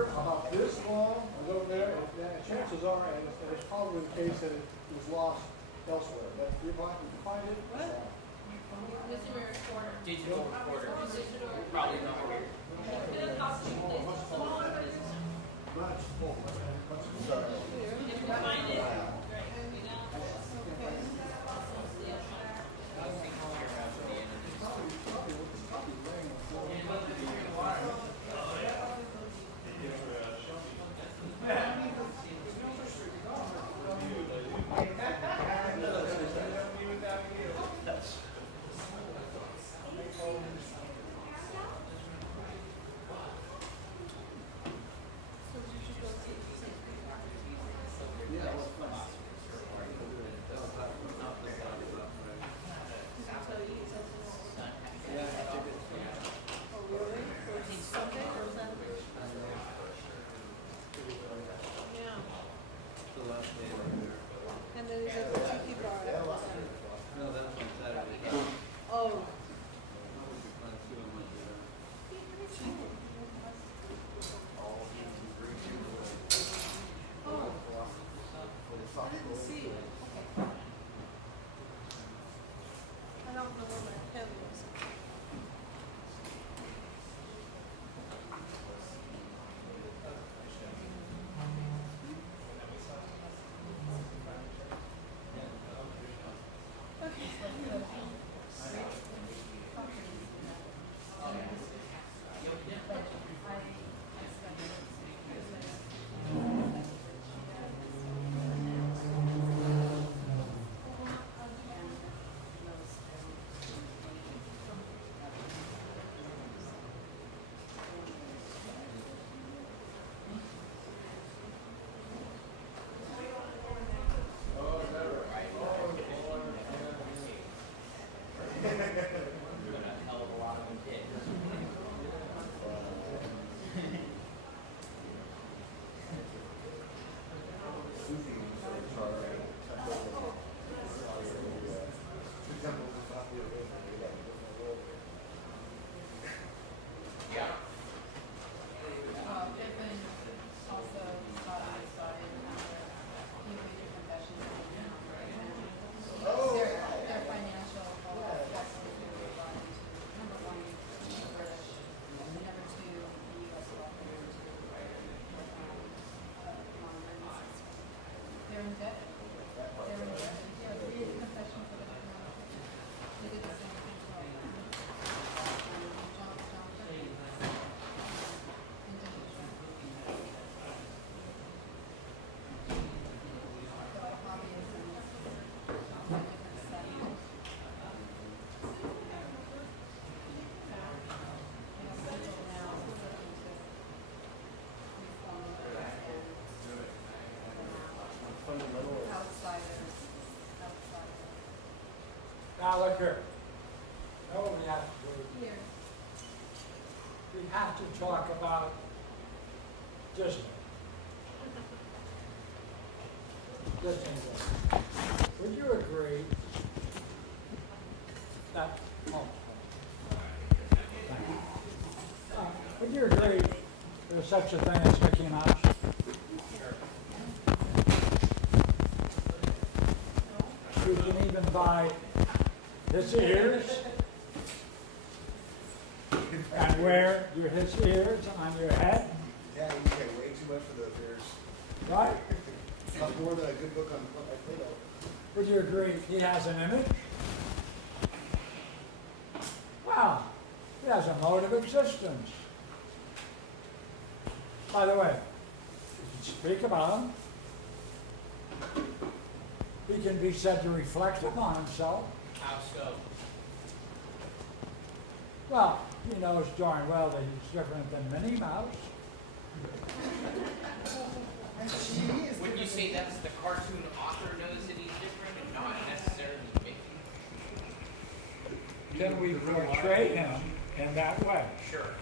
border about this long was over there, and chances are, and it's probably the case that it was lost elsewhere. But if you find it, it's lost. Digital recorder. Digital recorder. Digital recorder. Probably not here. Much. If you find it, great. You know? And then there's a tiki bar. No, that's on Saturday. Oh. Oh. I didn't see it. Okay. I don't know where my pen was. Now look here. Know what we have to do? Here. We have to talk about Disney. Would you agree that, would you agree there's such a thing as Mickey Mouse? You can even buy his ears and wear his ears on your head. Yeah, you pay way too much for those ears. Right? Cost more than a good book on Plato. Would you agree he has an image? Wow, he has a mode of existence. By the way, you can speak about him. He can be said to reflect upon himself. How so? Well, he knows darn well that he's different than Minnie Mouse. Wouldn't you say that's the cartoon author knows that he's different and not necessarily Mickey? Can we portray him in that way? Sure.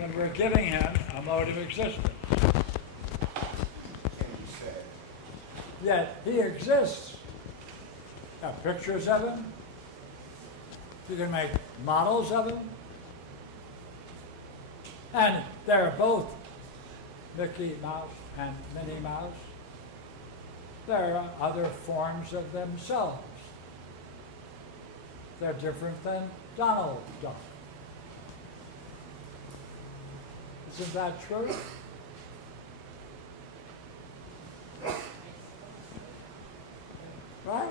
Then we're giving him a mode of existence. Can you say? Yet he exists. Got pictures of him. You can make models of him. And they're both Mickey Mouse and Minnie Mouse. They're other forms of themselves. They're different than Donald Duck. Isn't that true? Right?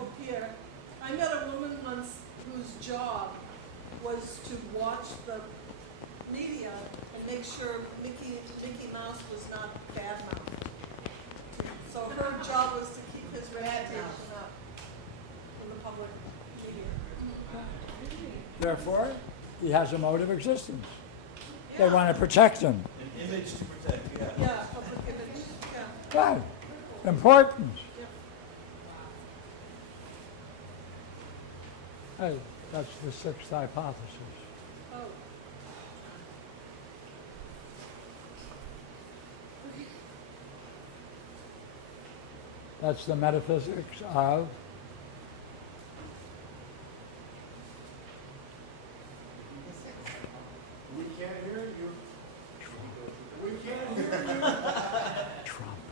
Oh, Pierre, I met a woman once whose job was to watch the media and make sure Mickey Mouse was not bad-mouthed. So her job was to keep his reputation up in the public media. Therefore, he has a mode of existence. They want to protect him. An image to protect, yeah. Yeah, public image, yeah. Right. Important. Hey, that's the sixth hypothesis. Oh, That's the metaphysics of We can't hear you. We can't hear you. Trump.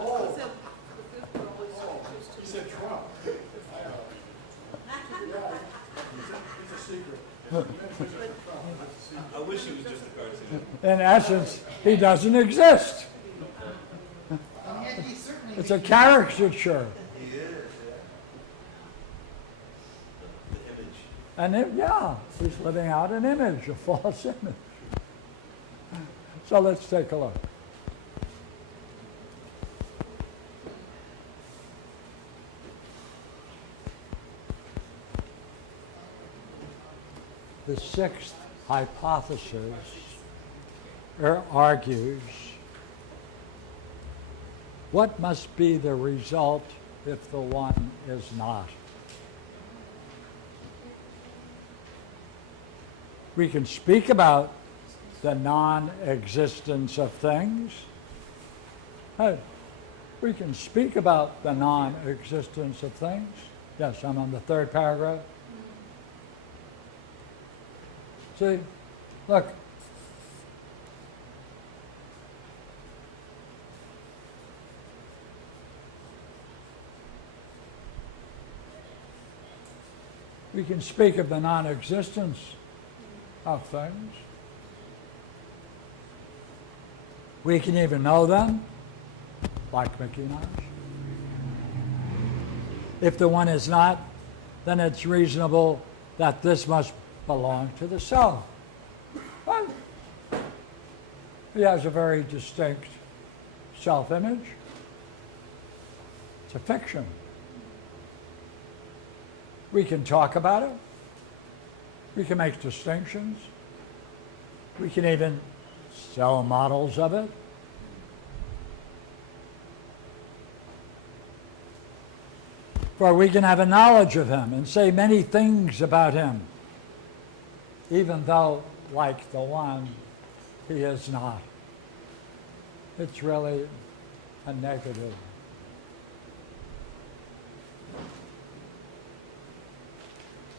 Oh, he said the fifth one always switches to. he said Trump. I know. Yeah, it's a secret. It's a secret. I wish it was just a cartoon. In essence, he doesn't exist. It's a caricature. He is, yeah. The image. And yeah, he's living out an image, a false image. So let's take a look. The sixth hypothesis argues what must be the result if the one is not. We can speak about the non-existence of things. Hey, we can speak about the non-existence of things. Yes, I'm on the third paragraph. See, look. We can speak of the non-existence of things. We can even know them, like Mickey Mouse. If the one is not, then it's reasonable that this must belong to the self. Well, he has a very distinct self-image. It's a fiction. We can talk about it. We can make distinctions. We can even sell models of it. For we can have a knowledge of him and say many things about him, even though, like the one, he is not. It's really a negative.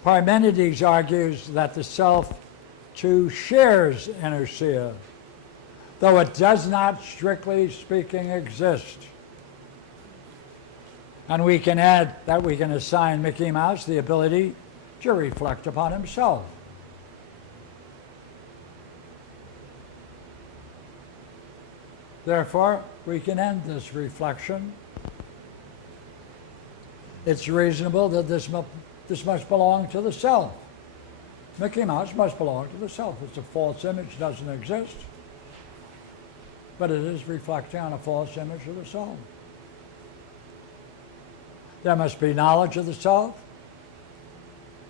Parmenides argues that the self too shares inertia, though it does not, strictly speaking, exist. And we can add that we can assign Mickey Mouse the ability to reflect upon himself. Therefore, we can end this reflection. It's reasonable that this must belong to the self. Mickey Mouse must belong to the self. It's a false image, doesn't exist. But it is reflecting on a false image of the self. There must be knowledge of the self.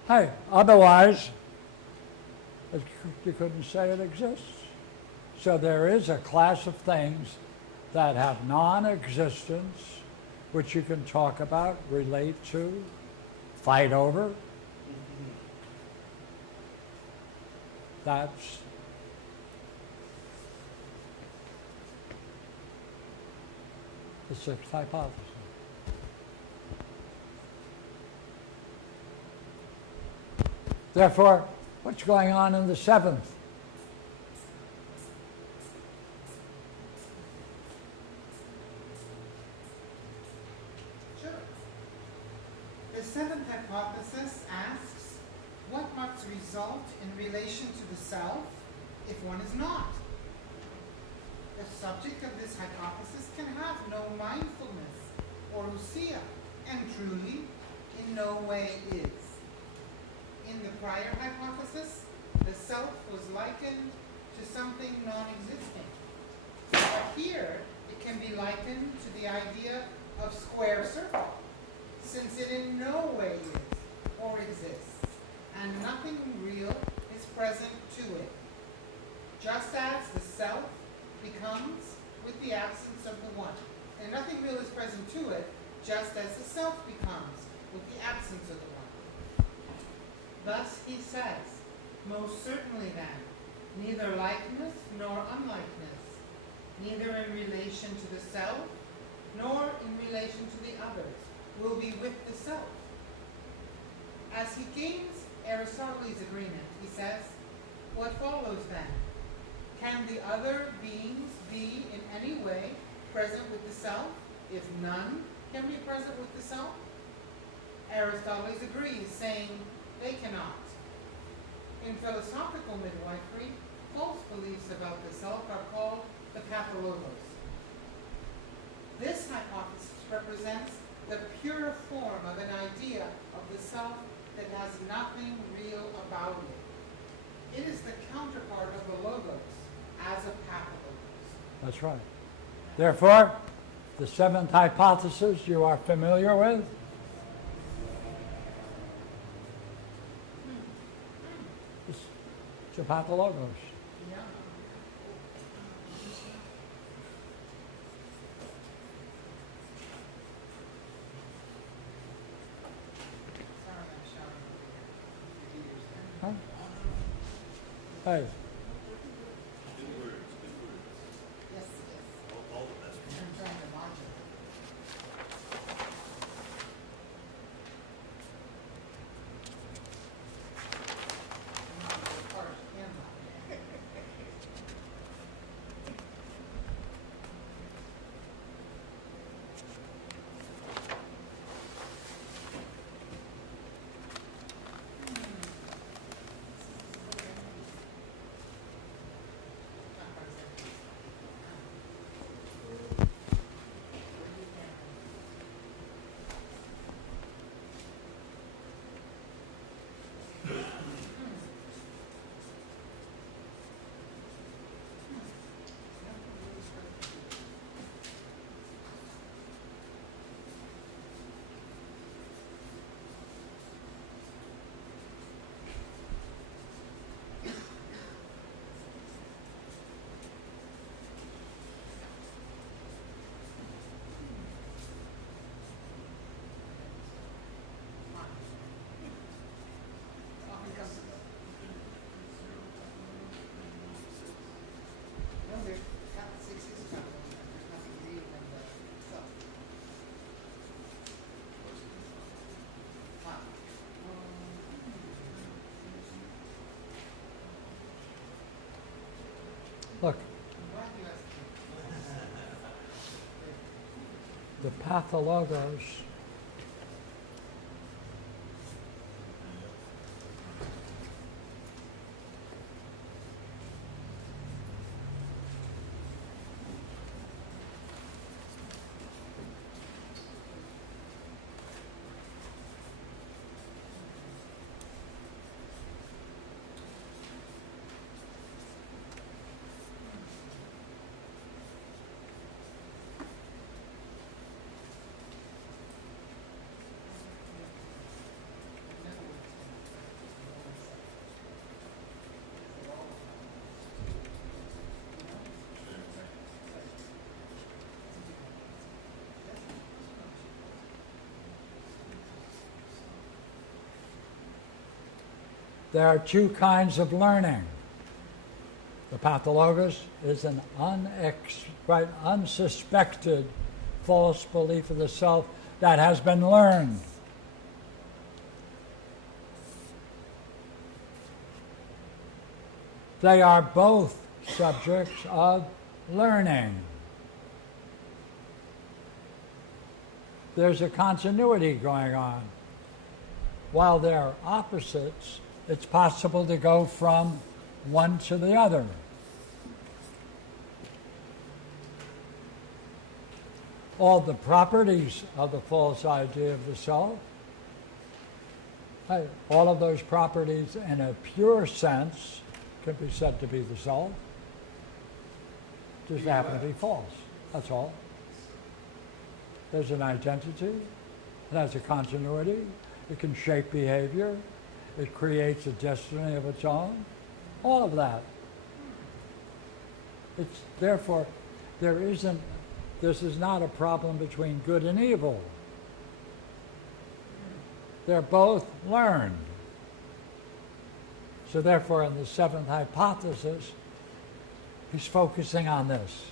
Hey, otherwise, you couldn't say it exists. So there is a class of things that have non-existence, which you can talk about, relate to, fight over. That's the sixth hypothesis. Therefore, what's going on in the seventh seventh hypothesis asks, what must result in relation to the self if one is not? The subject of this hypothesis can have no mindfulness or ousia, and truly in no way is. In the prior hypothesis, the self was likened to something non-existing. But here, it can be likened to the idea of square circle, since it in no way is or exists, and nothing real is present to it. Just as the self becomes with the absence of the one, and nothing real is present to it, just as the self becomes with the absence of the one. Thus he says, most certainly then, neither likeness nor unlikeness, neither in relation to the self, nor in relation to the others, will be with the self. As he gains Aristotle's agreement, he says, what follows then? Can the other beings be in any way present with the self, if none can be present with the self? Aristotle agrees, saying they cannot. In philosophical midwifery, false beliefs about the self are called the pathologos. This hypothesis represents the pure form of an idea of the self that has nothing real about it. It is the counterpart of the logos as a pathologos. That's right. Therefore, the seventh hypothesis you are familiar with. It's a pathologos. Yeah. Sorry, I'm shouting. Huh? Hey, Good words, good words. Yes, yes. All the best. I'm trying to watch it. Often comes to no, there's six is there's nothing real in the self. Wow. look, I'm glad you asked me. the pathologos there are two kinds of learning. The pathologos is an unsuspected false belief of the self that has been learned. They are both subjects of learning. There's a continuity going on. while they're opposites, it's possible to go from one to the other. All the properties of the false idea of the self, all of those properties in a pure sense can be said to be the self, just happen to be false. That's all. There's an identity, it has a continuity, it can shape behavior, it creates a destiny of its own, all of that. It's therefore, this is not a problem between good and evil. They're both learned. So therefore, in the seventh hypothesis, he's focusing on this.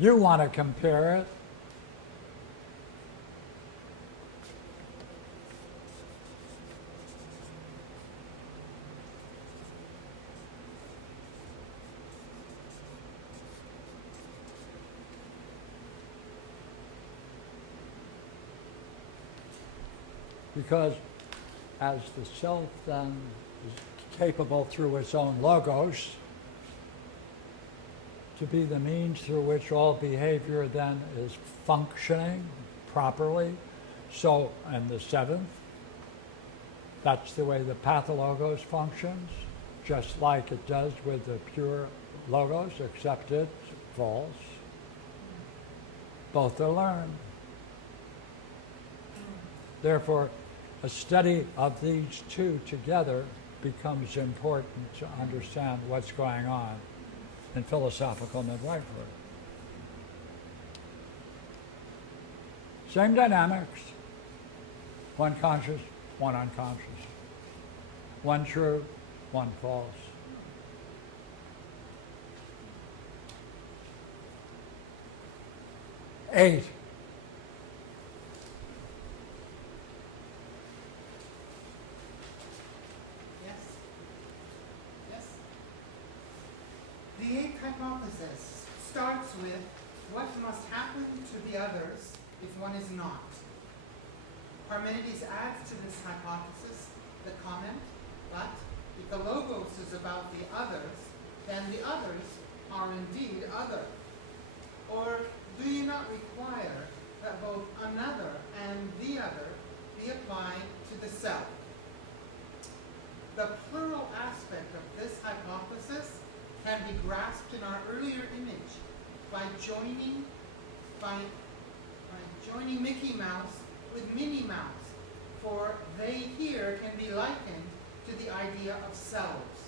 You want to compare it. Because as the self then is capable through its own logos to be the means through which all behavior then is functioning properly, so in the seventh, that's the way the pathologos functions, just like it does with the pure logos, except it's false. Both are learned. Therefore, a study of these two together becomes important to understand what's going on in philosophical midwifery. Same dynamics, one conscious, one unconscious, one true, one false. Eight. The eighth hypothesis starts with what must happen to the others if one is not. Parmenides adds to this hypothesis the comment, but if the logos is about the others, then the others are indeed other. Or do you not require that both another and the other be applied to the self? The plural aspect of this hypothesis can be grasped in our earlier image by joining Mickey Mouse with Minnie Mouse, for they here can be likened to the idea of selves.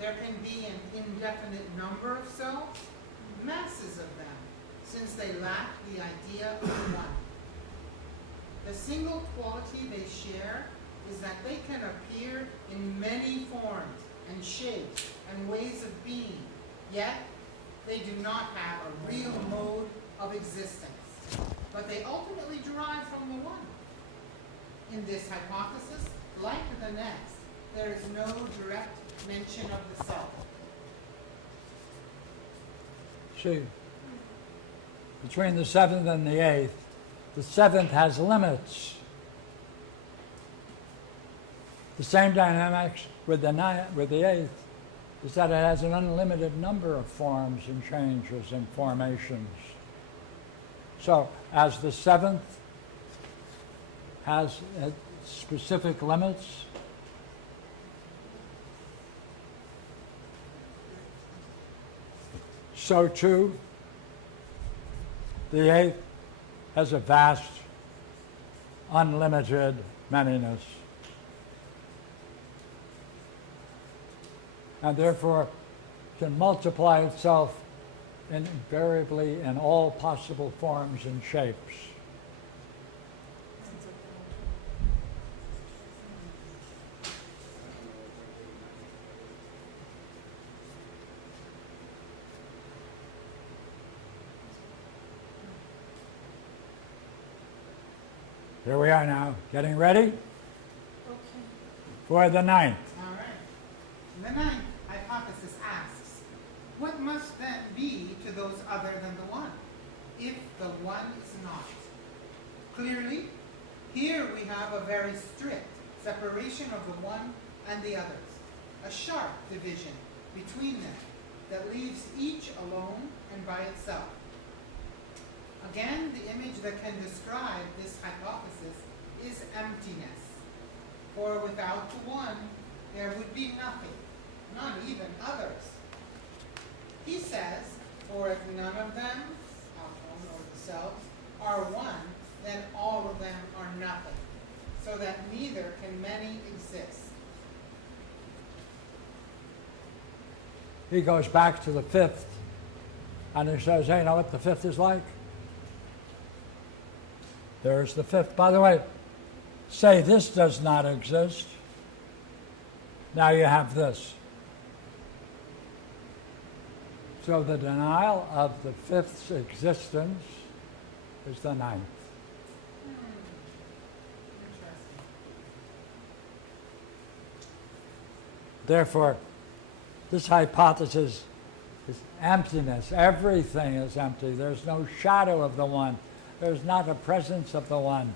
There can be an indefinite number of selves, masses of them, since they lack the idea of one. The single quality they share is that they can appear in many forms and shapes and ways of being, yet they do not have a real mode of existence, but they ultimately derive from the one. In this hypothesis, like the next, there is no direct mention of the self. See, between the seventh and the eighth, the seventh has limits. The same dynamics with the eighth is that it has an unlimited number of forms and changes and formations. So as the seventh has specific limits, so too the eighth has a vast, unlimited manyness. And therefore can multiply itself invariably in all possible forms and shapes. Here we are now, getting ready for the ninth. All right. The ninth hypothesis asks, what must then be to those other than the one? if the one is not. Clearly, here we have a very strict separation of the one and the others, a sharp division between them that leaves each alone and by itself. Again, the image that can describe this hypothesis is emptiness. For without the one, there would be nothing, not even others. He says, for if none of them, alone or the selves, are one, then all of them are nothing, so that neither can many exist. He goes back to the fifth, and he says, hey, you know what the fifth is like? There's the fifth. By the way, say this does not exist. Now you have this. So the denial of the fifth's existence is the ninth. Interesting. Therefore, this hypothesis is emptiness. Everything is empty. There's no shadow of the one. There's not a presence of the one.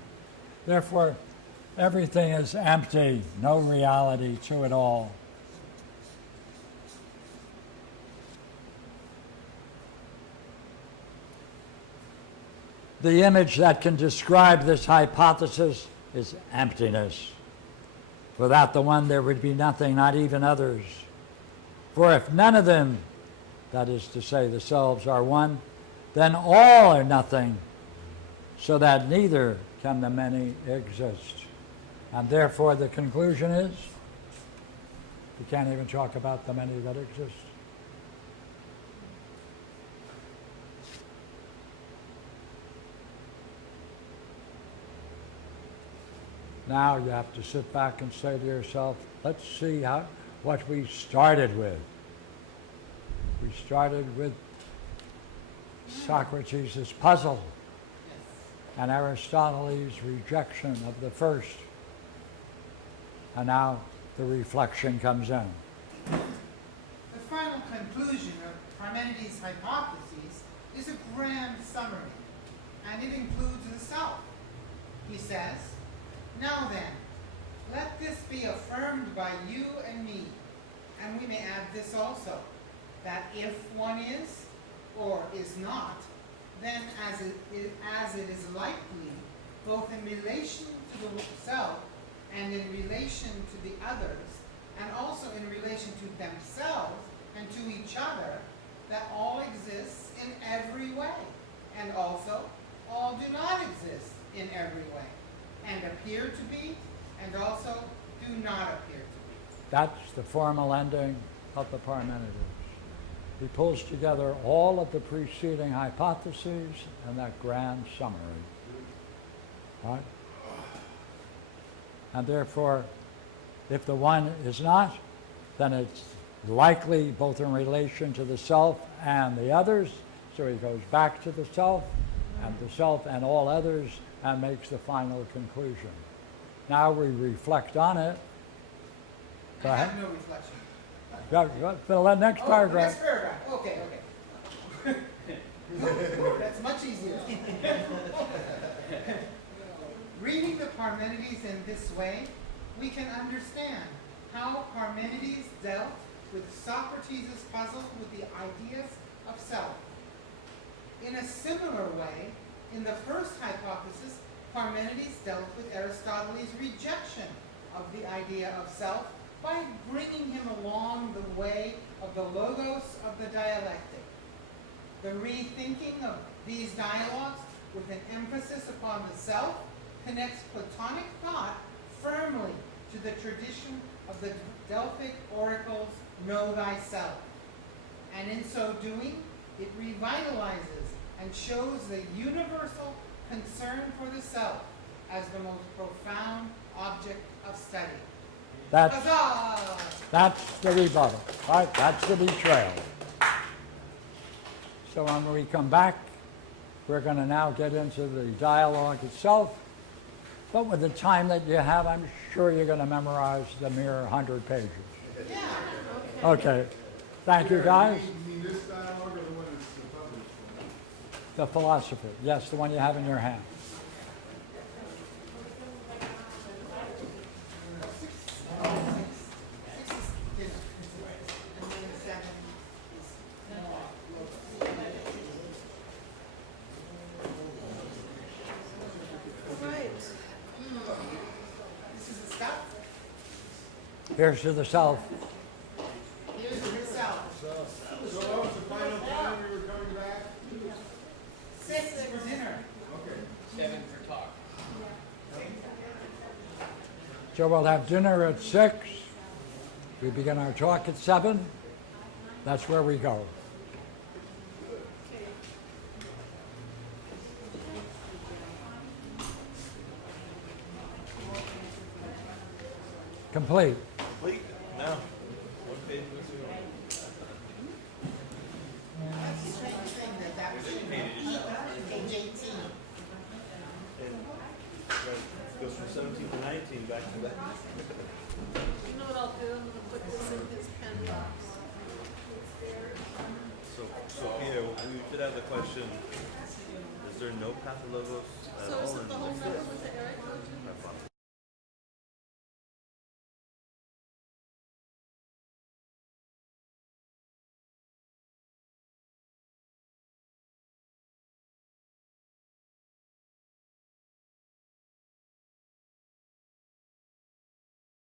Therefore, everything is empty, no reality to it all. The image that can describe this hypothesis is emptiness. Without the one, there would be nothing, not even others. For if none of them, that is to say, the selves, are one, then all are nothing, so that neither can the many exist. And therefore, the conclusion is, you can't even talk about the many that exist. Now you have to sit back and say to yourself, let's see what we started with. We started with Socrates' puzzle and Aristotle's rejection of the first. And now the reflection comes in. The final conclusion of Parmenides' hypotheses is a grand summary, and it includes the self. He says, now then, let this be affirmed by you and me, and we may add this also, that if one is or is not, then as it is likely, both in relation to the self and in relation to the others, and also in relation to themselves and to each other, that all exists in every way, and also all do not exist in every way, and appear to be, and also do not appear to be. That's the formal ending of the Parmenides. He pulls together all of the preceding hypotheses in that grand summary. Right? And therefore, if the one is not, then it's likely both in relation to the self and the others. So he goes back to the self and all others and makes the final conclusion. Now we reflect on it. Go I ahead. have no reflection. Fill that next paragraph. Next paragraph. Okay. That's much easier. Reading the Parmenides in this way, we can understand how Parmenides dealt with Socrates' puzzle with the ideas of self. In a similar way, in the first hypothesis, Parmenides dealt with Aristotle's rejection of the idea of self by bringing him along the way of the logos of the dialectic. The rethinking of these dialogues with an emphasis upon the self connects Platonic thought firmly to the tradition of the Delphic oracles, know thyself. And in so doing, it revitalizes and shows the universal concern for the self as the most profound object of study. That's the rebuttal, right? That's the betrayal. So when we come back, we're going to now get into the dialogue itself. But with the time that you have, I'm sure you're going to memorize the mere 100 pages. Okay. Thank you, guys. You mean this dialogue or the one that's published? The philosopher, yes, the one you have in your hand. Right. This is the south. Here's to the south. Here's the south. So what was the final time we were coming back? 6 for dinner. Okay. 7 for talk. So we'll have dinner at 6. We begin our talk at 7. That's where we go. Okay. Complete. Complete? Now, one page missing. That's the same thing that was in page 18. And goes from 17 to 19 back to back. You know what I'll do? I'm gonna put this in his pen box. So Pierre, we did have the question, is there no pathologos at So all is in it the whole this? number with the